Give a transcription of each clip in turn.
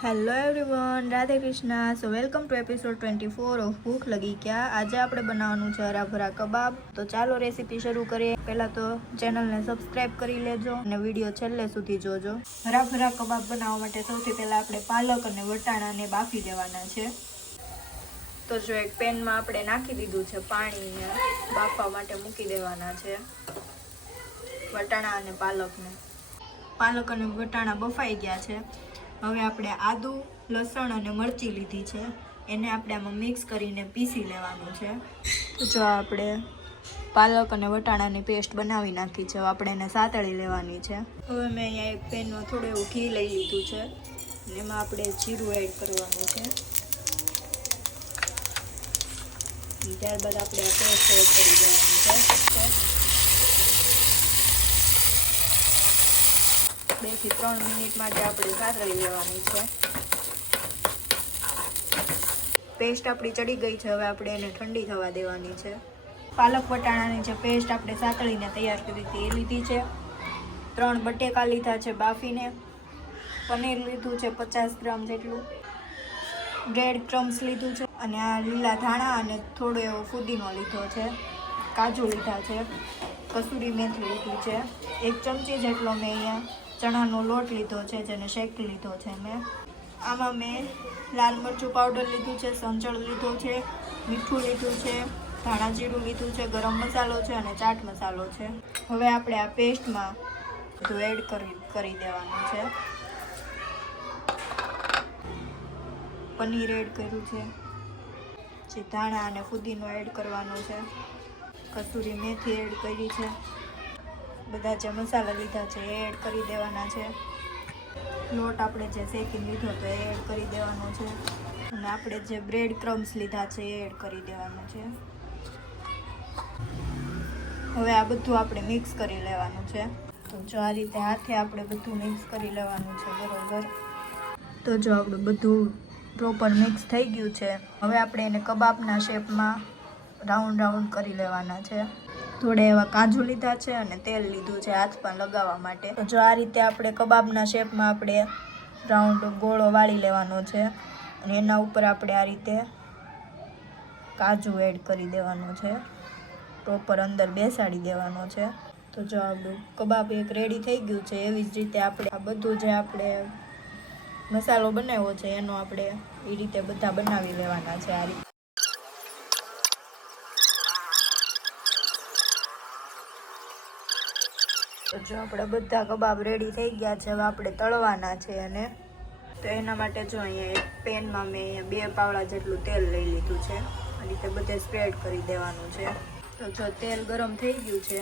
Hello everyone Radhe Krishna so welcome to episode twenty four of ભૂખ લગી ક્યાં આજે આપણે બનાવવાનું છે હરાભરા કબાબ તો ચાલો રેસીપી શરૂ કરીએ પહેલાં તો ચેનલને સબસ્ક્રાઈબ કરી લેજો અને વીડિયો છેલ્લે સુધી જોજો હરાભરા કબાબ બનાવવા માટે સૌથી પહેલાં આપણે પાલક અને વટાણાને બાફી દેવાના છે તો જો એક પેનમાં આપણે નાખી દીધું છે પાણીને બાફવા માટે મૂકી દેવાના છે. વટાણા અને પાલકને. પાલક અને વટાણા બફાઈ ગયા છે. હવે આપણે આદુ, લસણ અને મરચી લીધી છે. એને આપણે આમાં મિક્સ કરીને પીસી લેવાનું છે. તો જો આપણે પાલક અને વટાણાની પેસ્ટ બનાવી નાખી છે. આપણે એને સાતળી લેવાની છે. હવે મેં અહીંયા એક પેનમાં થોડું એવું ઘી લઈ લીધું છે. એમાં આપણે જીરું એડ કરવાનું છે. ત્યારબાદ આપણે આ પેસ્ટ એડ કરી દેવાની છે. બેથી ત્રણ મિનિટ માટે આપણે સાતરી લેવાની છે. પેસ્ટ આપણી ચડી ગઈ છે, હવે આપણે એને ઠંડી થવા દેવાની છે. પાલક વટાણાની જે પેસ્ટ આપણે સાતળીને તૈયાર કરી હતી એ લીધી છે. ત્રણ બટેકા લીધા છે બાફીને. પનીર લીધું છે પચાસ ગ્રામ જેટલું. બ્રેડ ક્રમ્સ લીધું છે અને આ લીલા ધાણા અને થોડો એવો ફુદીનો લીધો છે. કાજુ લીધા છે. કસૂરી મેથી લીધી છે. એક ચમચી જેટલો મેં અહીંયા ચણાનો લોટ લીધો છે, જેને શેકી લીધો છે મેં. આમાં મેં લાલ મરચું પાવડર લીધું છે, સંચળ લીધો છે, મીઠું લીધું છે, ધાણા જીરું લીધું છે, ગરમ મસાલો છે અને ચાટ મસાલો છે. હવે આપણે આ પેસ્ટમાં બધું એડ કરી દેવાનું છે. પનીર એડ કર્યું છે. જે ધાણા અને ફુદીનો એડ કરવાનો છે. કસૂરી મેથી એડ કરી છે. બધા જે મસાલા લીધા છે એ એડ કરી દેવાના છે. લોટ આપણે જે શેકી લીધો તો એ એડ કરી દેવાનો છે. અને આપણે જે બ્રેડ ક્રમ્સ લીધા છે એ એડ કરી દેવાનો છે. હવે આ બધું આપણે મિક્સ કરી લેવાનું છે. તો જો આ રીતે હાથે આપણે બધું મિક્સ કરી લેવાનું છે બરોબર. તો જો આપણું બધું પ્રોપર મિક્સ થઈ ગયું છે. હવે આપણે એને કબાબના શેપમાં રાઉન્ડ રાઉન્ડ કરી લેવાના છે. થોડા એવા કાજુ લીધા છે અને તેલ લીધું છે હાથ પણ લગાવવા માટે. જો આ રીતે આપણે કબાબના શેપમાં આપણે રાઉન્ડ ગોળો વાળી લેવાનો છે અને એના ઉપર આપણે આ રીતે કાજુ એડ કરી દેવાનું છે. પ્રોપર અંદર બેસાડી દેવાનો છે. તો જો આપણું કબાબ એક રેડી થઈ ગયું છે, એવી જ રીતે આપણે આ બધું જે આપણે મસાલો બનાવ્યો છે, એનો આપણે એ રીતે બધા બનાવી લેવાના છે આ રીતે. તો જો આપણે બધા કબાબ રેડી થઈ ગયા છે, હવે આપણે તળવાના છે અને તો એના માટે જો અહીંયા એક પેનમાં મેં બે પાવડા જેટલું તેલ લઈ લીધું છે. આ રીતે બધે સ્પ્રેડ કરી દેવાનું છે. તો જો તેલ ગરમ થઈ ગયું છે.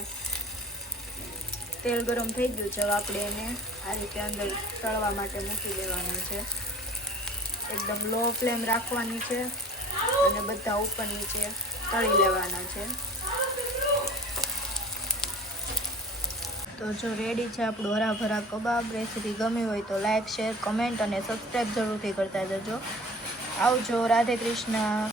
તેલ ગરમ થઈ ગયું છે, હવે આપણે એને આ રીતે અંદર તળવા માટે મૂકી દેવાનું છે. એકદમ લો ફ્લેમ રાખવાની છે અને બધા ઉપર નીચે તળી લેવાના છે. તો જો રેડી છે આપણું હરાભરા કબાબ રેસીપી ગમી હોય તો લાઇક શેર કમેન્ટ અને સબસ્ક્રાઈબ જરૂરથી કરતા જજો. આવજો, રાધે કૃષ્ણ.